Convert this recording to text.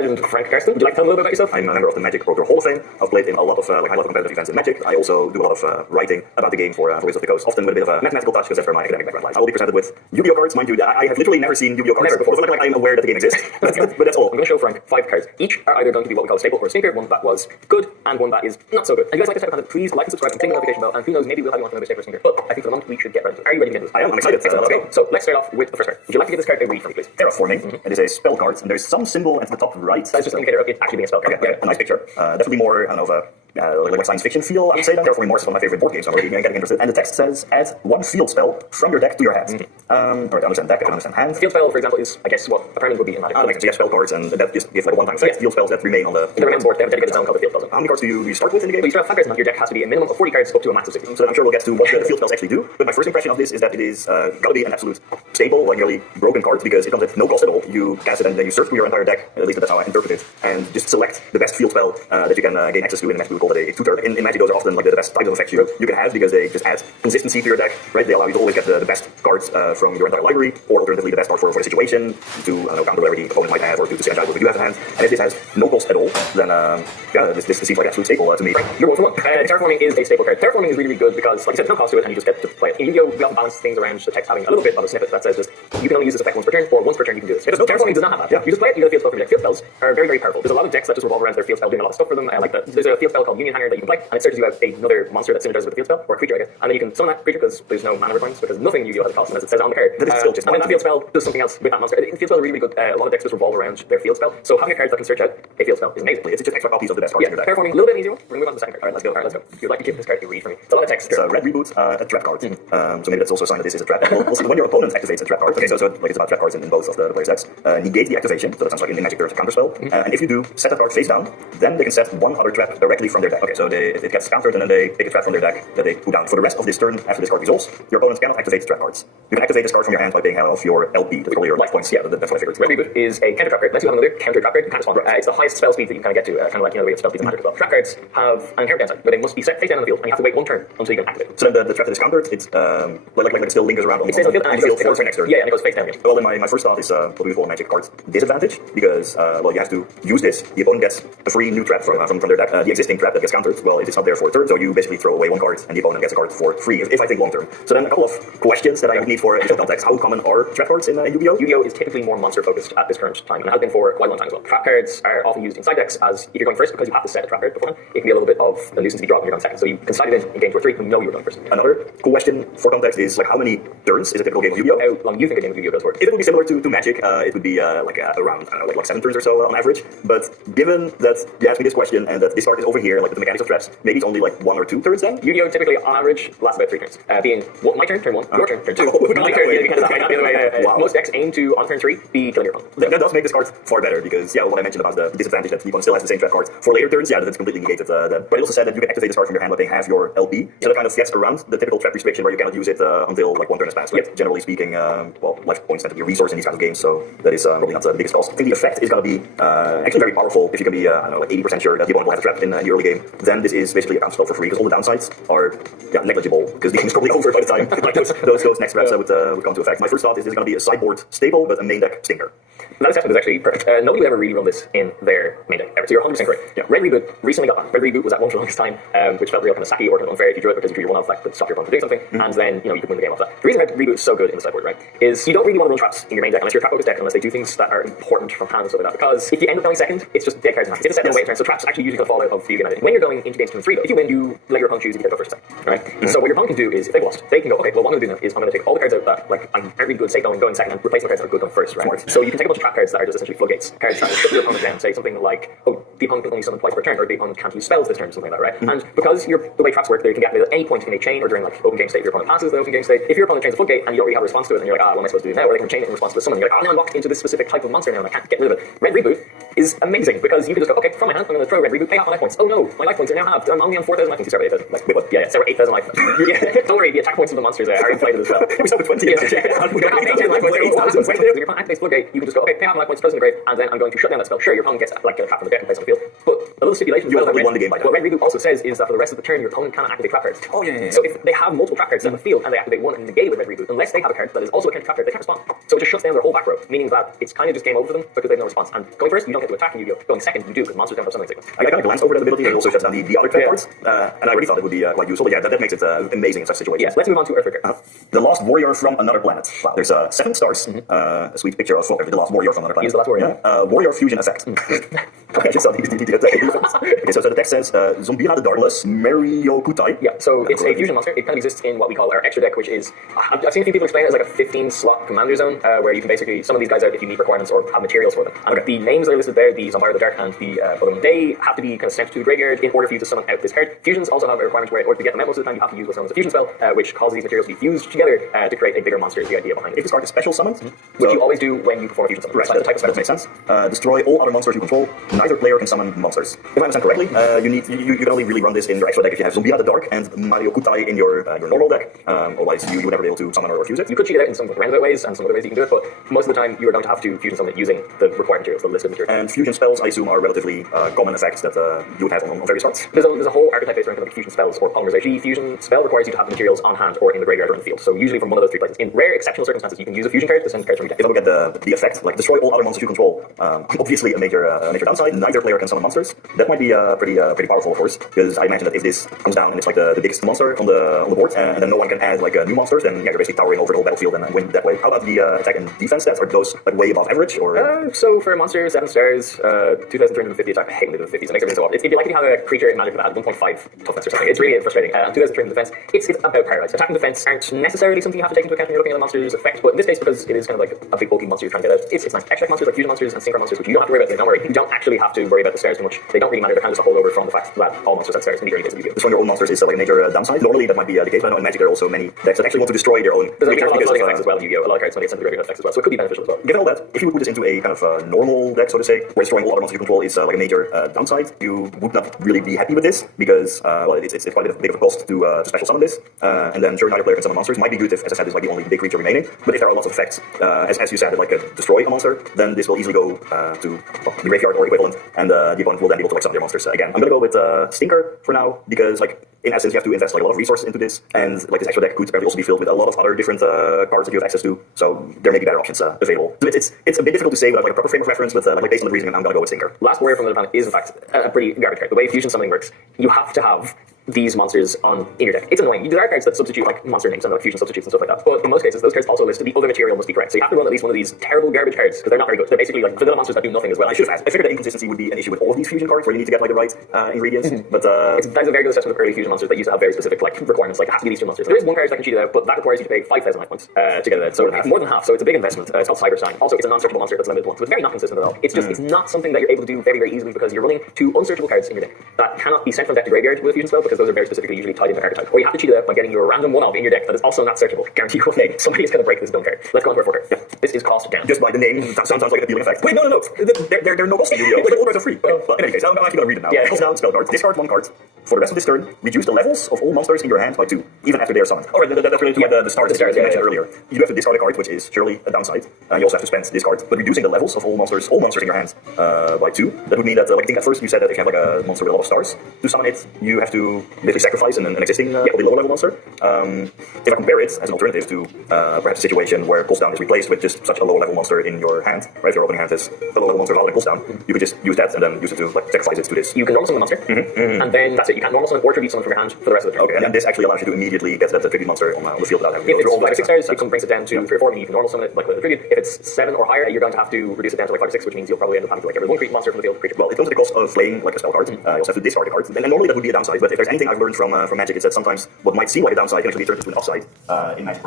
legend Frank Karsten. Would you like to tell me a little bit about yourself? I'm a member of the Magic Pro Tour Hall of Fame. I've played in a lot of high-level competitive events in Magic. I also do a lot of writing about the game for Wizards of the Coast, often with a bit of a mathematical touch because that's where my academic background lies. I will be presented with Yu-Gi-Oh cards. Mind you, I have literally never seen Yu-Gi-Oh cards before. So like I'm aware that the game exists, but that's all. I'm going to show Frank 5 cards. Each are either going to be what we call a staple or a stinker, one that was good and one that is not so good. And if you guys like this type of content, please like and subscribe and click the notification bell. And who knows, maybe we'll have you on another staple or stinker. But I think for the moment we should get right into it. Are you ready to get into this? I am. I'm excited. Let's go. So let's start off with the first card. Would you like to give this card a read for me, please? Terraforming. It is a spell card, and there's some symbol at the top right. That's just an indicator of it actually being a spell card. Okay, a nice picture. Definitely more, I don't know, like science fiction feel, I would say. Terraforming Mars is one of my favorite board games, so I'm already getting interested. And the text says, add 1 field spell from your deck to your hand. Alright, I understand deck, I don't understand hand. Field spell, for example, is, I guess, what a permanent would be in Magic. Like, so you have spell cards, and that just gives like a one-time effect. Field spells that remain on the board. They have a dedicated zone called the field spell zone. How many cards do you start with in the game? Well, you start 5 cards, and your deck has to be a minimum of 40 cards up to a max of 60. So I'm sure we'll get to what the field spells actually do. But my first impression of this is that it is gotta be an absolute stable, like nearly broken card, because it comes at no cost at all. You cast it and then you search through your entire deck, at least that's how I interpret it, and just select the best field spell that you can gain access to in the Magic. We would call it a tutor. In Magic, those are often like the best types of effects you can have because they just add consistency to your deck, right? They allow you to always get the best cards from your entire library, or alternatively the best card for the situation, to counter whatever the opponent might have, or to synergize what you have in hand. And if this has no cost at all, then yeah, this seems like absolute staple to me. You're 1 for 1. Terraforming is a staple card. Terraforming is really, really good because, like I said, there's no cost to it, and you just get to play it. In Yugioh, we often balance things around the text having a little bit of a snippet that says just, you can only use this effect once per turn, or once per turn you can do this. Terraforming does not have that. Yeah. You just play it, you get a field spell from your deck. Field spells are very, very powerful. There's a lot of decks that just revolve around their field spell doing a lot of stuff for them. There's a field spell called Union Hanger that you can play, and it searches you out another monster that synergizes with the field spell, or a creature, I guess. And then you can summon that creature because there's no mana requirements, because nothing Yu-Gi-Oh has a cost unless it says on the card. That is still just and then that field spell does something else with that monster. Field spells are really, really good. A lot of decks just revolve around their field spell. So having a card that can search out a field spell is amazing. It's just extra copies of the best cards in your deck. Terraforming, a little bit easier one. We're going to move on to the second card. Alright, let's go. If you'd like to give this card a read for me. It's a lot of text. It's a red reboot, a trap card. So maybe that's also a sign that this is a trap. We'll see when your opponent activates a trap card. Okay, so like it's about trap cards in both of the players' decks. Negate the activation, so that sounds like in Magic there's a counter spell. And if you do set a card face down, then they can set one other trap directly from their deck. Okay, so if it gets countered and then they take a trap from their deck that they put down. For the rest of this turn, after this card resolves, your opponents cannot activate trap cards. You can activate this card from your hand by paying off your LP, that's probably your life points. Yeah, that's what I figured. Red Reboot is a counter trap card. Let's have another counter trap card. You can't respond. It's the highest spell speed that you can kind of get to, kind of like the way of spell speed in Magic as well. Trap cards have an inherent downside, where they must be set face down on the field, and you have to wait 1 turn until you can activate them. So then the trap that is countered, it's like it still lingers around on the field for the next turn. Yeah, and it goes face down again. Well, then my first thought is what we call a Magic card disadvantage, because well, you have to use this. The opponent gets a free new trap from their deck. The existing trap that gets countered, well, it's not there for a turn, so you basically throw away 1 card, and the opponent gets a card for free. If I think long term. So then a couple of questions that I would need for additional context. How common are trap cards in Yu-Gi-Oh? Yu-Gi-Oh is typically more monster focused at this current time, and it has been for quite a long time as well. Trap cards are often used in side decks as if you're going first, because you have to set a trap card beforehand. It can be a little bit of a nuisance to be dropped when you're going second. So you can slide it in game 2 or 3 when you know you're going first. Another question for context is like how many turns is a typical game of Yu-Gi-Oh? How long you think a game of Yu-Gi-Oh goes for? If it would be similar to Magic, it would be around I don't know, like 7 turns or so on average. But given that you asked me this question and that this card is over here, like with the mechanics of traps, maybe it's only like 1 or 2 turns then? Yu-Gi-Oh typically on average lasts about 3 turns. Being my turn, turn 1, your turn, turn 2. My turn, wow. Most decks aim to on turn 3 be killing your opponent. That does make this card far better because yeah, what I mentioned about the disadvantage that the opponent still has the same trap cards for later turns, yeah, that's completely negated. But it also said that you can activate this card from your hand by paying half your LP, so that kind of gets around the typical trap restriction where you cannot use it until like 1 turn has passed. Right? Yep. Generally speaking, well, life points tend to be a resource in these kinds of games, so that is probably not the biggest cost. I think the effect is going to be actually very powerful if you can be I don't know, like 80% sure that the opponent will have a trap in the early game. Then this is basically a counter spell for free because all the downsides are negligible because the game is probably over by the time like those next traps would come into effect. My first thought is this is going to be a sideboard staple but a main deck stinker. That assessment is actually perfect. Nobody would ever really run this in their main deck ever, so you're 100% correct. Yeah. Red Reboot recently got banned. Red Reboot was at 1 for the longest time, which felt real kind of sacky or kind of unfair if you drew it because you drew your 1 off, like would stop your opponent from doing something, and then you could win the game off that. The reason Red Reboot is so good in the sideboard, right, is you don't really want to run traps in your main deck unless you're a trap focused deck, unless they do things that are important from hand and stuff like that. Because if you end up going second, it's just dead cards in hand. It's a 7 away turn, so traps actually usually going to fall out of the game. When you're going into games 2 and 3, though, if you win, you let your opponent choose if you get to go first time, right? So what your opponent can do is if they've lost, they can go, okay, well what I'm going to do now is I'm going to take all the cards out that like I'm very good say going second and replace the cards that are good going first, right? Smart. So you can take a bunch of trap cards that are just essentially floodgates, cards that will shut your opponent down, say something like, oh, the opponent can only summon twice per turn, or the opponent can't use spells this turn, something like that, right? And because the way traps work, they can get at any point in a chain or during like open game state, if your opponent passes the open game state. If your opponent chains a floodgate and you don't really have a response to it, and you're like, what am I supposed to do now? Or they can chain it in response to summon. You're like, now I'm locked into this specific type of monster now and I can't get rid of it. Red Reboot is amazing because you can just go, okay, from my hand, I'm going to throw Red Reboot, pay off my life points. Oh no, my life points are now halved. I'm only on 4,000 life points. You start with 8,000. Like, wait, what? Yeah, start with 8,000 life. Don't worry, the attack points of the monsters are inflated as well. We start with 20. Your opponent activates floodgate, you can just go, okay, pay off my life points, throw them in the grave, and then I'm going to shut down that spell. Sure, your opponent gets like a trap from the deck and plays on the field, but a little stipulation. You already won the game by now. What Red Reboot also says is that for the rest of the turn, your opponent cannot activate trap cards. Oh yeah. So if they have multiple trap cards in the field and they activate one and negate with Red Reboot, unless they have a card that is also a counter trap card, they can't respond. So it just shuts down their whole back row, meaning that it's kind of just game over for them because they have no response. And going first, you don't get to attack in Yu-Gi-Oh! Going second, you do, because monsters don't have summoning sequence. I kind of glanced over that ability, and it also shuts down the other trap cards, and I really thought it would be quite useful. But yeah, that makes it amazing in such situations. Yes, let's move on to Earthbreaker. The Lost Warrior from Another Planet. Wow. There's 7 stars. A sweet picture of the Lost Warrior from Another Planet. He's the Last Warrior. Warrior Fusion Effect. Okay, just okay, so the text says Zombina the Darkless, Mario Kutai. Yeah, so it's a fusion monster. It kind of exists in what we call our extra deck, which is, I've seen a few people explain it as like a 15-slot commander zone, where you can basically summon these guys out if you meet requirements or have materials for them. And the names that are listed there, the Zombara the Dark and the Bodum, they have to be kind of sent to the graveyard in order for you to summon out this card. Fusions also have a requirement where in order to get them out most of the time, you have to use what's known as a fusion spell, which causes these materials to be fused together to create a bigger monster, is the idea behind it. If this card is special summoned, which you always do when you perform a fusion summon. Right, so that's the type of spell. that makes sense. Destroy all other monsters you control. Neither player can summon monsters. If I understand correctly, you can only really run this in your extra deck if you have Zombina the Dark and Mario Kutai in your normal deck. Otherwise, you would never be able to summon or fuse it. You could cheat it out in some roundabout ways, and some other ways you can do it, but most of the time you are going to have to fusion summon it using the required materials, the listed materials. And fusion spells, I assume, are relatively common effects that you would have on various cards. There's a whole archetype based around kind of like fusion spells or polymerization. The fusion spell requires you to have the materials on hand or in the graveyard or in the field. So usually from one of those 3 places. In rare exceptional circumstances, you can use a fusion card to send cards from your deck. If I look at the effect, like destroy all other monsters you control, obviously a major downside. Neither player can summon monsters. That might be pretty powerful, of course, because I imagine that if this comes down and it's like the biggest monster on the board, and then no one can add like new monsters, then yeah, you're basically towering over the whole battlefield and win that way. How about the attack and defense stats? Are those like way above average, or? So for a monster, 7 stars, 2,350 attack. I hate when they do the 50s. It makes everything so hard. If you like to have a creature in Magic that had 1.5 toughness or something, it's really frustrating. 2,300 defense. It's about paralyzed. Attack and defense aren't necessarily something you have to take into account when you're looking at the monster's effect, but in this case, because it is kind of like a big bulky monster you're trying to get out, it's nice. Extra monsters like fusion monsters and synchro monsters, which you don't have to worry about. Don't worry. You don't actually have to worry about the stars too much. They don't really matter. They're kind of just a holdover from the fact that all monsters have stars in the early days of Yu-Gi-Oh. Destroying your own monsters is like a major downside. Normally that might be the case, but I know in Magic there are also many decks that actually want to destroy their own. There's a lot of flooding effects as well in Yu-Gi-Oh. A lot of cards might get sent to the regular effects as well, so it could be beneficial as well. Given all that, if you would put this into a kind of normal deck, so to say, where destroying all other monsters you control is like a major downside, you would not really be happy with this because it's quite a bit of a cost to special summon this, and then sure, neither player can summon monsters. Might be good if, as I said, this might be the only big creature remaining. But if there are lots of effects, as you said, like destroy a monster, then this will easily go to the graveyard or equivalent, and the opponent will then be able to like summon their monsters again. I'm gonna go with Stinker for now because like in essence you have to invest like a lot of resources into this, and like this extra deck could apparently also be filled with a lot of other different cards that you have access to. So there may be better options available. So it's a bit difficult to say without like a proper frame of reference, but like based on the reasoning, I'm gonna go with Stinker. Last Warrior from the Planet is in fact a pretty garbage card. The way fusion summoning works, you have to have these monsters in your deck. It's annoying. There are cards that substitute like monster names and like fusion substitutes and stuff like that. But in most cases, those cards also list the other material must be correct. So you have to run at least one of these terrible garbage cards because they're not very good. They're basically like vanilla monsters that do nothing as well. I figured that inconsistency would be an issue with all of these fusion cards where you need to get like the right ingredients. But that's a very good assessment of early fusion monsters that used to have very specific like requirements. Like it has to be these 2 monsters. There is one card that can cheat it out, but that requires you to pay 5,000 life points to get it out. So it's more than half. So it's a big investment. It's called Cyberstein. Also, it's a non-searchable monster that's limited to 1. So it's very not consistent at all. It's just it's not something that you're able to do very easily because you're running 2 unsearchable cards in your deck that cannot be sent from deck to graveyard with a fusion spell because those are very specifically usually tied into archetype. Or you have to cheat it out by getting your random 1-of in your deck that is also not searchable. Guarantee you one day somebody is going to break this dumb card. Let's go on to our 4 card. Yeah. This is cost down. Just by the name, that sounds like an appealing effect. Wait, no. They're no cost to Yu-Gi-Oh! Like all cards are free. But in any case, I'm actually going to read it now. Yeah. Cost down spell card. Discard 1 card. For the rest of this turn, reduce the levels of all monsters in your hand by 2, even after they are summoned. Alright, that's related to the stars you mentioned earlier. You do have to discard a card, which is surely a downside. You also have to spend this card. But reducing the levels of all monsters in your hands by 2, that would mean that, like I think at first you said that if you have like a monster with a lot of stars, to summon it, you have to basically sacrifice an existing lower level monster. If I compare it as an alternative to perhaps a situation where Pulse Down is replaced with just such a lower level monster in your hand, right? If your opening hand has a lower level monster rather than Pulse Down, you could just use that and then use it to like sacrifice it to this. You can normal summon the monster, and then that's it. You can't normal summon or tribute summon from your hand for the rest of the turn. Okay, and then this actually allows you to immediately get that tribute monster on the field without having to go through all 5 or 6 stars, it brings it down to 3 or 4, and you can normal summon it like with a tribute. If it's 7 or higher, you're going to have to reduce it down to like 5 or 6, which means you'll probably end up having to like every 1 creature monster from the field. Well, it comes at the cost of playing like a spell card. You also have to discard a card, and normally that would be a downside. But if there's anything I've learned from Magic, it's that sometimes what might seem like a downside can actually be turned into an upside in Magic.